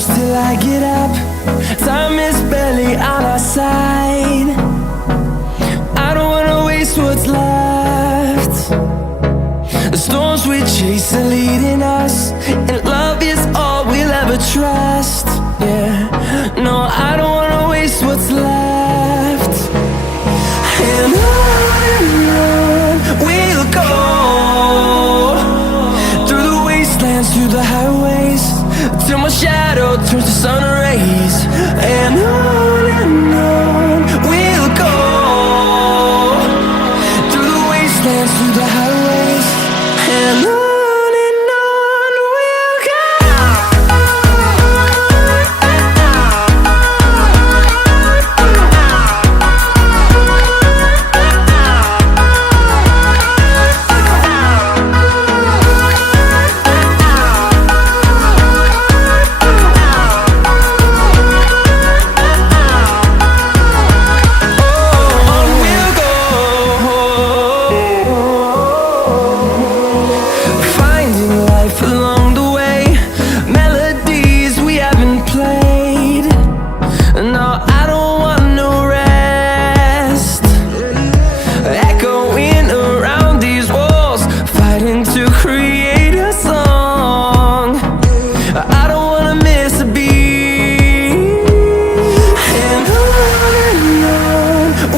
close till I get up. Time is barely on our side. I don't wanna waste what's left. The storms we chase are leading us, and love is all we'll ever trust. Yeah, no, I don't wanna waste what's left. And on we'll go, through the wastelands, through the highways, till my shadow turns to sun rays. And on we'll go, through the wastelands, through the highways, and on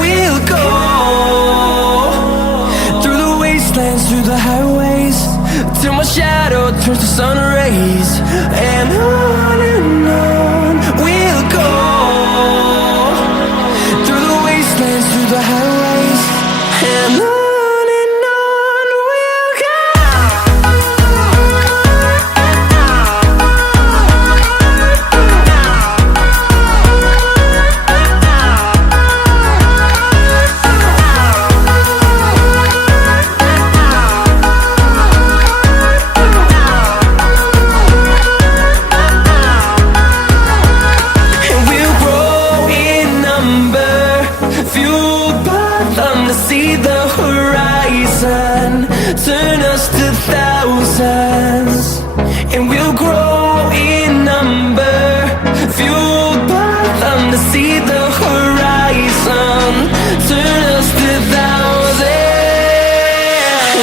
we'll go. Through the highways, till my shadow turns to sun rays. And on we'll go, through the wastelands, through the highways, and on we'll go. See the horizon turn us to thousands, and we'll grow in number, fueled by them to see the horizon turn us to thousands.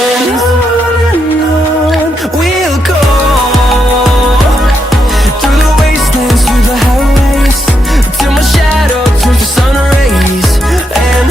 And on we'll go, through the wastelands, through the highways, till my shadow turns to sun rays. And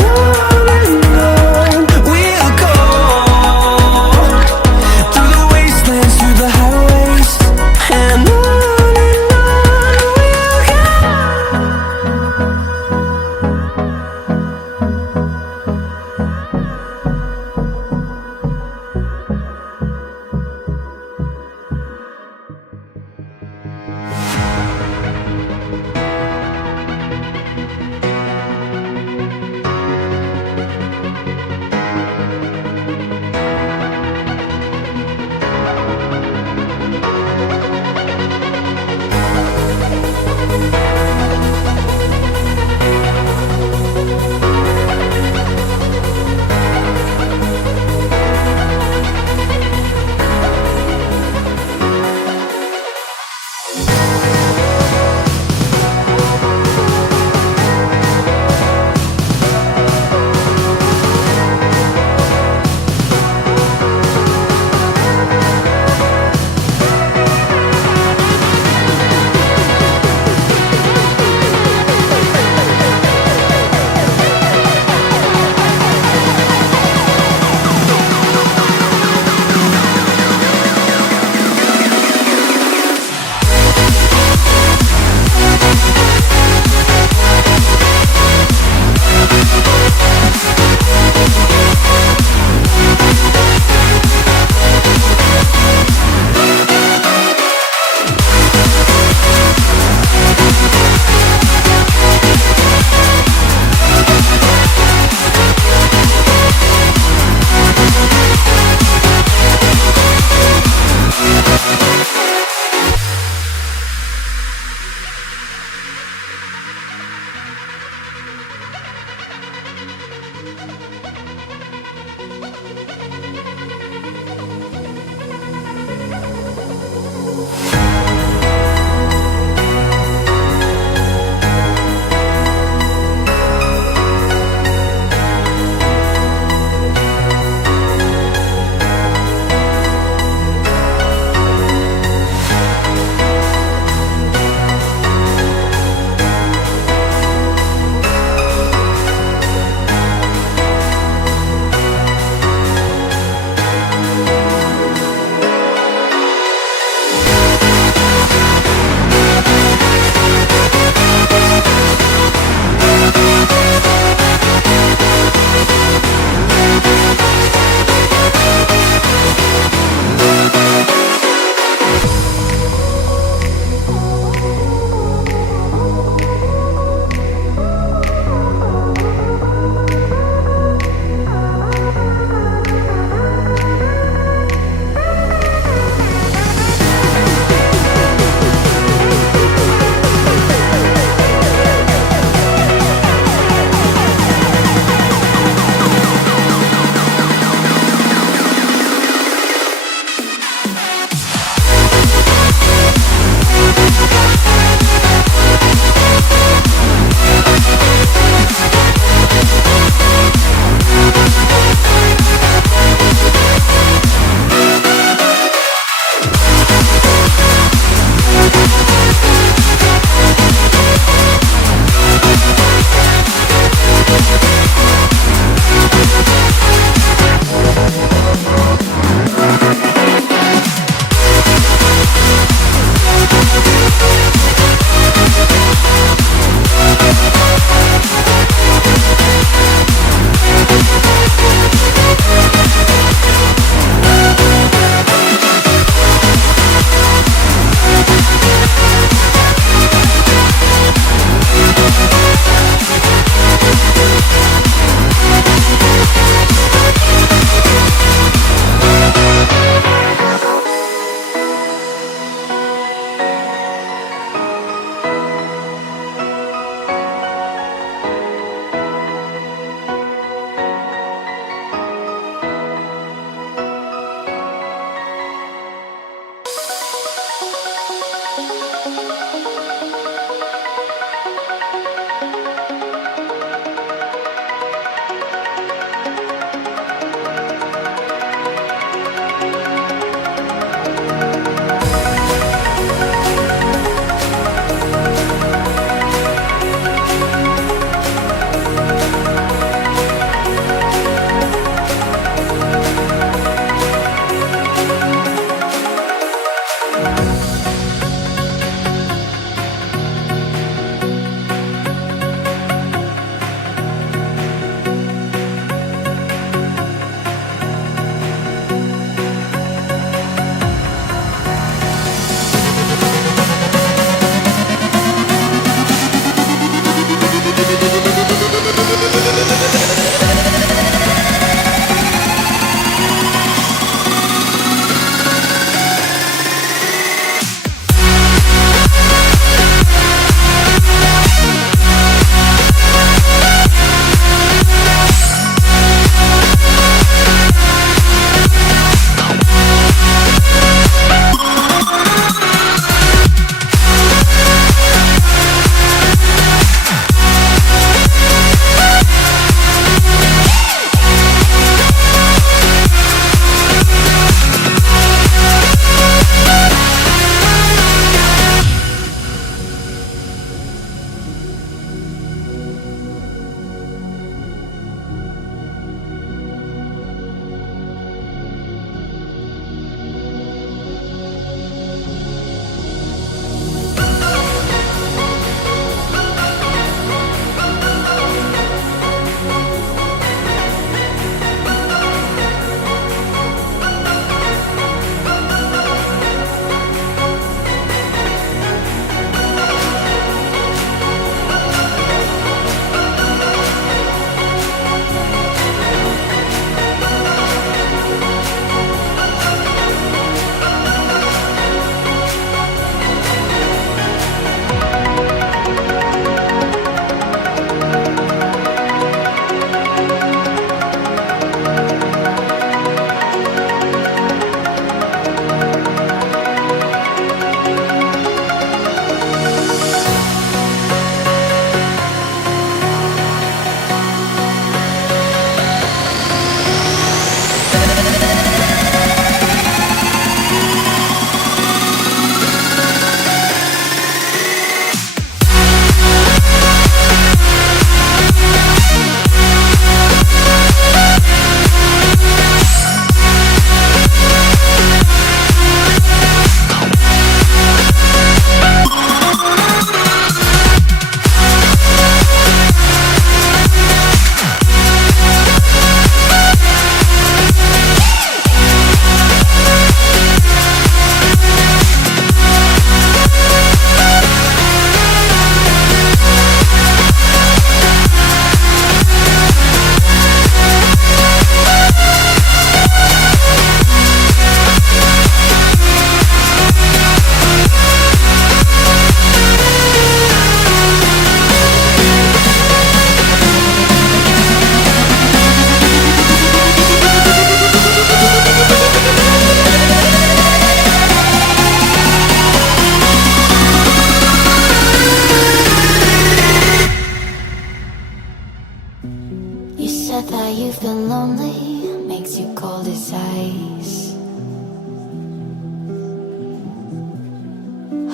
you've been lonely, makes you cold as ice.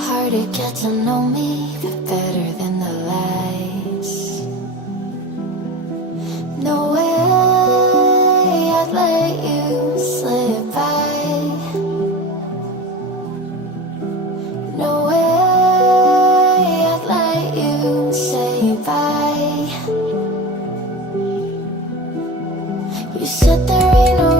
Hard to get to know me, but better than the lies. No way I'd let you slip by. No way I'd let you say bye. You said there ain't no